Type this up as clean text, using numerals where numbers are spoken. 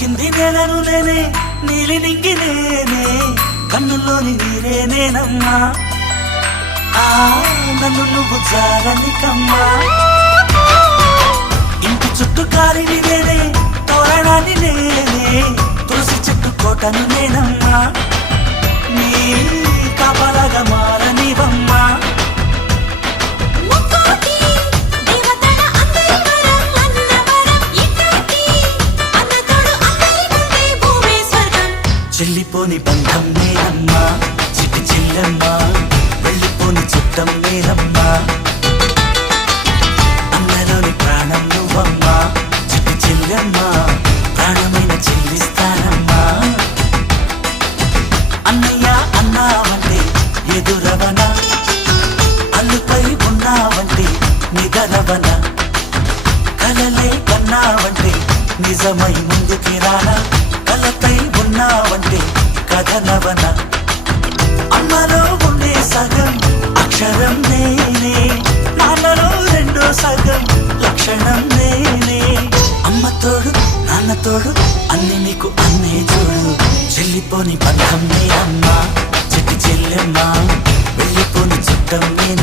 తాకింది నేలను నేనే నీలి నింగి నేనే కన్నుల్లోని నీరే నేనమ్మా నన్ను నువ్వు జాలని కమ్మా ఇంటి చుట్టూ కాలిని నేనే తోరణాన్ని నేనే తులసి చెట్టు కోటను నేనమ్మా నీ కాపలాగా మారనివమ్మా చెల్లిపోని బంధం నేనమ్మా చిట్టి చెల్లమ్మా వెళ్ళిపోని చుట్టం నేనమ్మా అన్నలోని ప్రాణం నువ్వమ్మా చిట్టి చెల్లమ్మా ప్రాణమైన చెల్లిస్తానమ్మా అన్నయ్య అన్నావంటే ఎదురవన అల్లుపై ఉన్నావంటే నిదరవన కలలే కన్నావంటే నిజమై ముందుకి రానా కలపై ఉన్నావంటే కథనవన అమ్మలో ఉండే సగం అక్షరం నేనే నాన్నలో రెండో సగం లక్షణం నేనే అమ్మ తోడు నాన్న తోడు అన్ని నీకు అన్నే చూడు చెల్లిపోని బంధం నేనమ్మా చిట్టి చెల్లెమ్మా వెళ్ళిపోని చుట్టం నేన